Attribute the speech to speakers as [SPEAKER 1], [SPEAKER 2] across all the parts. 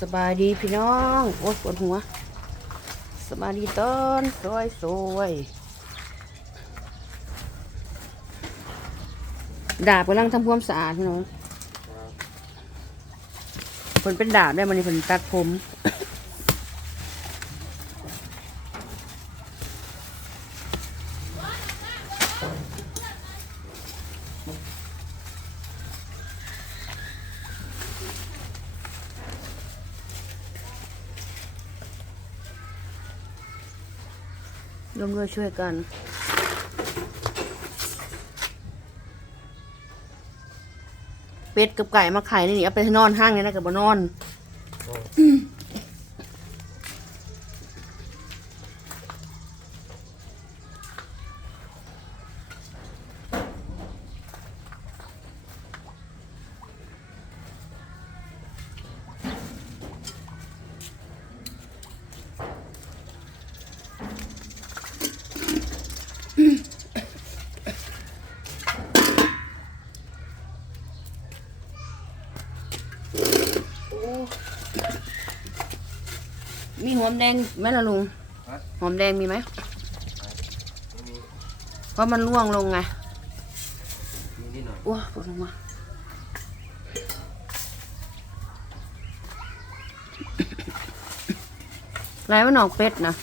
[SPEAKER 1] สบายดีพี่น้องโอ๊ยปวดหัว สบายดีต้นสวยสวยดาบกำลังทำความสะอาดพี่น้องผลเป็นดาบได้มันนี่ผลตัดผม ร่วมด้วยช่วยกัน เป็ดกับไก่มาขายนี่นี่เอาไปนอนห้างนี่นะกับบนอน แดงไหมล่ะลุง
[SPEAKER 2] ฮะ
[SPEAKER 1] หอมแดงมีไหม
[SPEAKER 2] มี
[SPEAKER 1] เพราะมันร่วงลงไง
[SPEAKER 2] มีนิดหน่อย
[SPEAKER 1] อ้วปวดหัวลายมันออกเป็ดนะ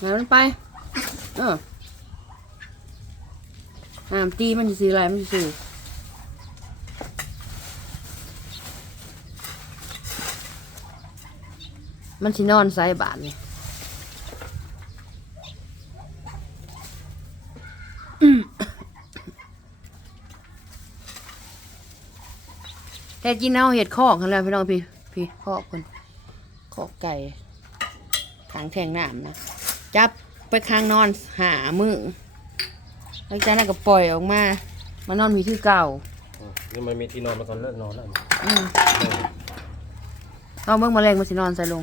[SPEAKER 1] ไหนมันไป เออห้ามตีมันสิซื้อะไรมันสิซื้อมันสินอนใส่บาทนี่อืมแต่กินเอาเห็ดคอกกันแล้วพี่น้องพี่พี่คอกคนคอกไก่ทางแทงน้ำนะ จับไปข้างนอนหามือหลังจากนั้นก็ปล่อยออกมามานอนมีที่เก่า
[SPEAKER 2] อืมนี่มันมีที่นอนมาตอนเลิกนอนแล้ว
[SPEAKER 1] อืมเอาเมื่อมาแรงมาสินอนใส่ลง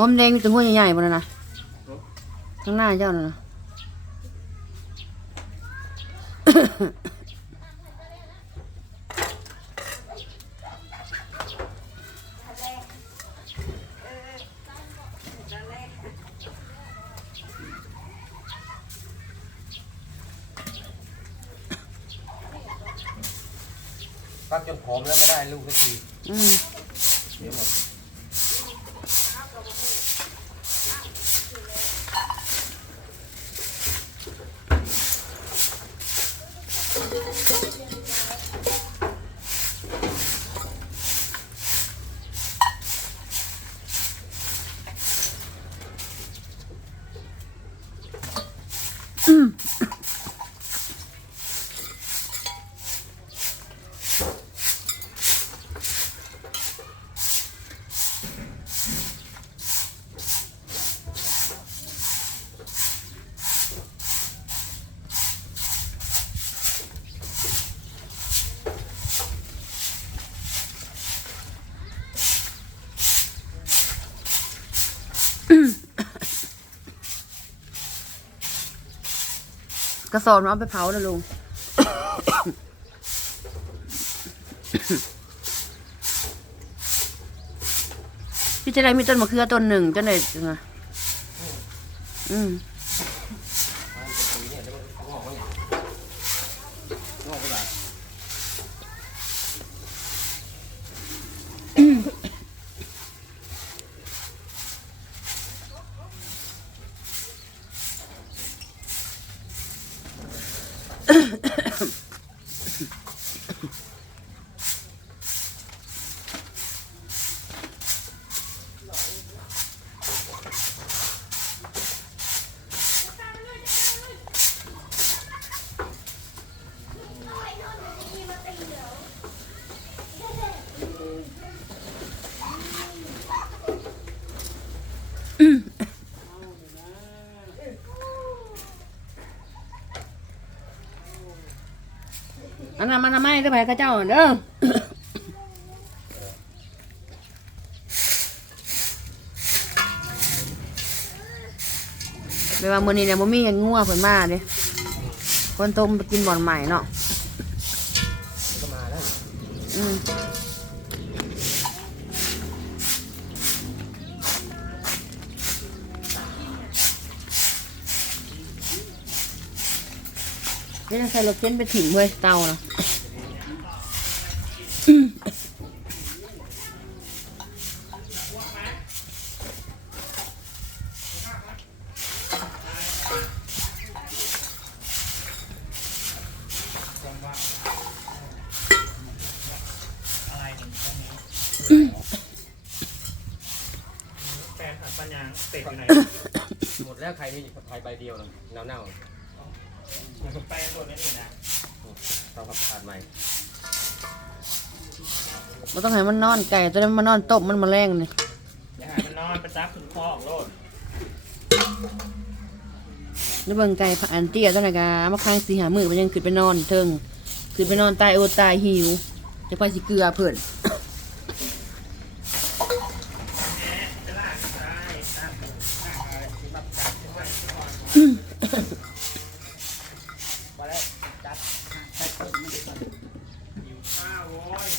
[SPEAKER 1] หอมแดงมีตัวหัวใหญ่ๆบนนั้นนะข้างหน้าเจ้าน่ะนะ
[SPEAKER 2] ปักจนผอมแล้วไม่ได้ลูกสักที
[SPEAKER 1] อืม
[SPEAKER 2] เดี๋ยวหมด
[SPEAKER 1] Thank you. ระสอบเอาไปเผาเลยลุงพี่จะได้มีต้นมะเขือต้นหนึ่งจะไหนจังไงอืม
[SPEAKER 2] อัน
[SPEAKER 1] นั้นมันทำไมก็ไปกับเจ้าเด้อเวลามื้อนี้เนี่ยบ่มีหยังงัวเพิ่นมาเด้คนต้มไปกินบ่อนใหม่เนาะ
[SPEAKER 2] ก็มาแล้ว
[SPEAKER 1] อืม นี่ใส่รถเข็นไปถิ่มเว้ยเตาเนาะ
[SPEAKER 3] แฟนผัดปัญญางเป็ดอยู่ไหน
[SPEAKER 2] หมดแล้วใครมีไทยใบเดียวเลยเน่าเน่า
[SPEAKER 3] แฟนตัวนี้นี่นะ
[SPEAKER 2] ๆต้องกับขาดใหม่
[SPEAKER 1] มันต้องให้มันนอนไก่ตัวนี้มันนอนต้มมันมาแรงนี่
[SPEAKER 3] อย่าให้มันนอนประจับถึงคอของโลด
[SPEAKER 1] แล้วเบิ่งไก่ผ่านเตี้ยตัวไหนกะมาค้างสีหามือมันยังขึ้นไปนอนเทิงขึ้นไปนอนตายโอตายหิวจะไปสิเกลือเพิ่น
[SPEAKER 3] จะลากได้ตามข้างอะไรที่มาจับที่ไว้ที่ก่อนมาแล้วจับใส่ต้นมันก่อนหิวข้าวโว้ย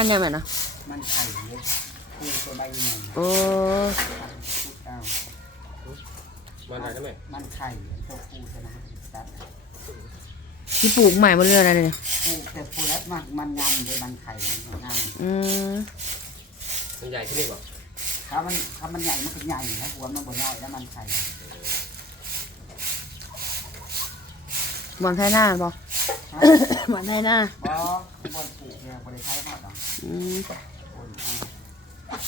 [SPEAKER 1] มันยังไงนะ
[SPEAKER 4] มันไข่เลยคูตัวใบใหญ่
[SPEAKER 1] โอ้
[SPEAKER 4] คูเก้า
[SPEAKER 2] มาไหนได้ไหม
[SPEAKER 4] มันไข่ตัวคูจะนะตัด
[SPEAKER 1] ที่ปลูกใหม่บนเรืออะไรเนี่ย
[SPEAKER 4] คูแต่คูแล้วมันมันยำเลยมันไข่มันย
[SPEAKER 1] อืม
[SPEAKER 2] มันใหญ่ที่นี่ป่ะำ
[SPEAKER 4] ถ้ามันถ้ามันใหญ่มันก็ใหญ่นะหัวมันบ่น้อยแล้วมันไข่
[SPEAKER 1] บอนไทยหน้าบอ
[SPEAKER 4] ฮะ
[SPEAKER 1] บอนไทยหน้า
[SPEAKER 4] บ่บนปลูกเนี่ยบ่ได้ใช้หมดหรอก
[SPEAKER 1] อืม
[SPEAKER 4] คนเอา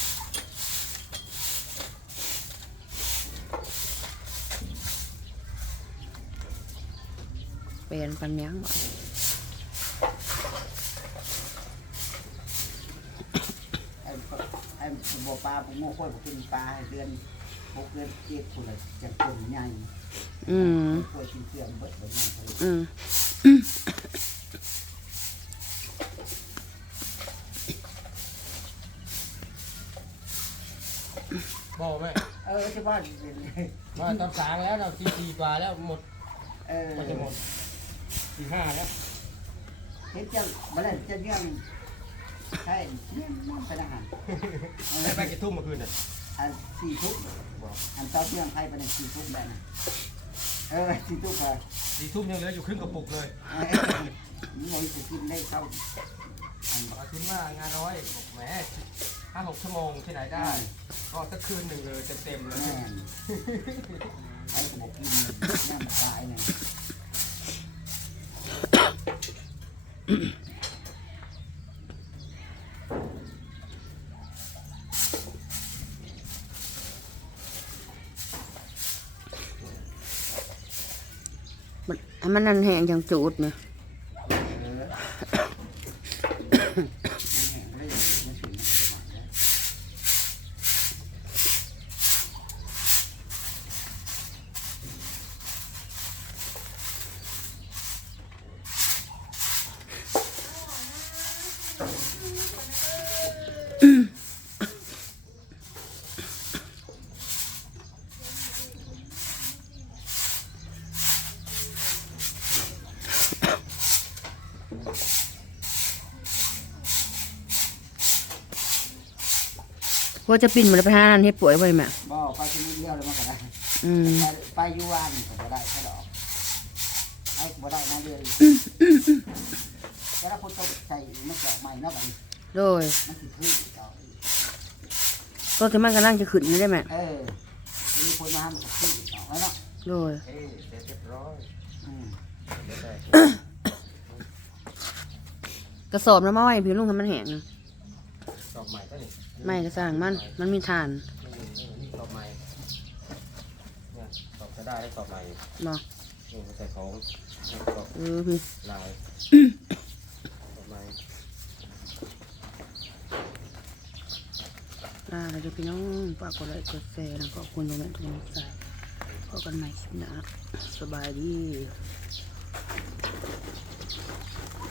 [SPEAKER 1] เปลี่ยนปันยังบ่
[SPEAKER 4] ไอ้ไอ้บ่ปลาบ่โง่ค่อยบ่กินปลาให้เดือนหกเดือนเจ็ดคนละจะคนใหญ่
[SPEAKER 1] อืม
[SPEAKER 4] เคยกินเครื่องเบิดบ่ยังเลย
[SPEAKER 1] อืม
[SPEAKER 2] บอกไหม
[SPEAKER 4] เออจะว่าเป็น
[SPEAKER 2] มาตอนสางแล้วเราทีสี่กว่าแล้วหมด
[SPEAKER 4] เออ
[SPEAKER 2] มันจะหมดสี่ห้าแล้ว
[SPEAKER 4] เห็นจะบ่ได้จะเรื่องใช่เรื่องน้ำพนักงาน
[SPEAKER 2] ได้ไปกี่ทุ่มเมื่อคืนน่ะ
[SPEAKER 4] อันสี่ทุกอันเต้าเที่ยงไทยไปในสี่ทุกได้นะเออสี่ทุกอะ
[SPEAKER 2] สี่ทุ่มยังเหลืออยู่ครึ่งกระปุกเลย
[SPEAKER 4] เออนี่ไงจะกินได้เข้าอัน
[SPEAKER 2] เอาคิดว่างานน้อยบอกแหมห้าหกชั่วโมงที่ไหนได้ ก็สักคืนหนึ่งเลยเต็มๆเลย
[SPEAKER 4] แม่นไอ้กระบอกกินน้ำตายเนี่ย
[SPEAKER 1] อันมันนั่นแห้งจังจูดเนี่ย
[SPEAKER 4] เออมันแห้งเลยมันฉุนมันจะหมดแล้ว
[SPEAKER 1] ม ว่าจะปิ่นมาไปหาอันเฮ็ดป่วยไว้แม่
[SPEAKER 4] บ่ไปที่นี่เดียวเลยมันก็ได้
[SPEAKER 1] อืม
[SPEAKER 4] ไปไปอยู่วันก็บ่ได้แค่ดอกไอ้บ่ได้นะเดือนแต่ละคนต้องใส่มะเขือใหม่เนาะบัดนี้
[SPEAKER 1] โดย
[SPEAKER 4] มันสิขึ้นอีกต่ออีก
[SPEAKER 1] ต้นที่มันกำลังจะขึ้นนี่ได้แม่
[SPEAKER 4] เออมีคนมาทำกับที่ต่อไว้เนาะ
[SPEAKER 1] โดย
[SPEAKER 2] เอ้ยเสร็จเรียบร้อย
[SPEAKER 4] อืม
[SPEAKER 2] เดี๋ยวได้
[SPEAKER 1] กระสอบน้ำมาไว้พี่ลุงให้มันแห้งนะ
[SPEAKER 2] ดอกใหม่ก็นี่
[SPEAKER 1] ไม่กระสร้างมัน มันมีทาน
[SPEAKER 2] นี่นี่นี่ดอกใหม่เนี่ยดอกจะได้ได้ดอกใหม่
[SPEAKER 1] บ่
[SPEAKER 2] นี่มันใส่ของนี่ดอก
[SPEAKER 1] เออพี่
[SPEAKER 2] ลายดอกใหม่
[SPEAKER 1] ลาแล้วเดี๋ยวพี่น้องฝากกดไลค์กดแชร์แล้วก็ขอบคุณทุกท่านทุกกำลังใจพบกันใหม่คลิปหน้าสบายดี
[SPEAKER 2] ส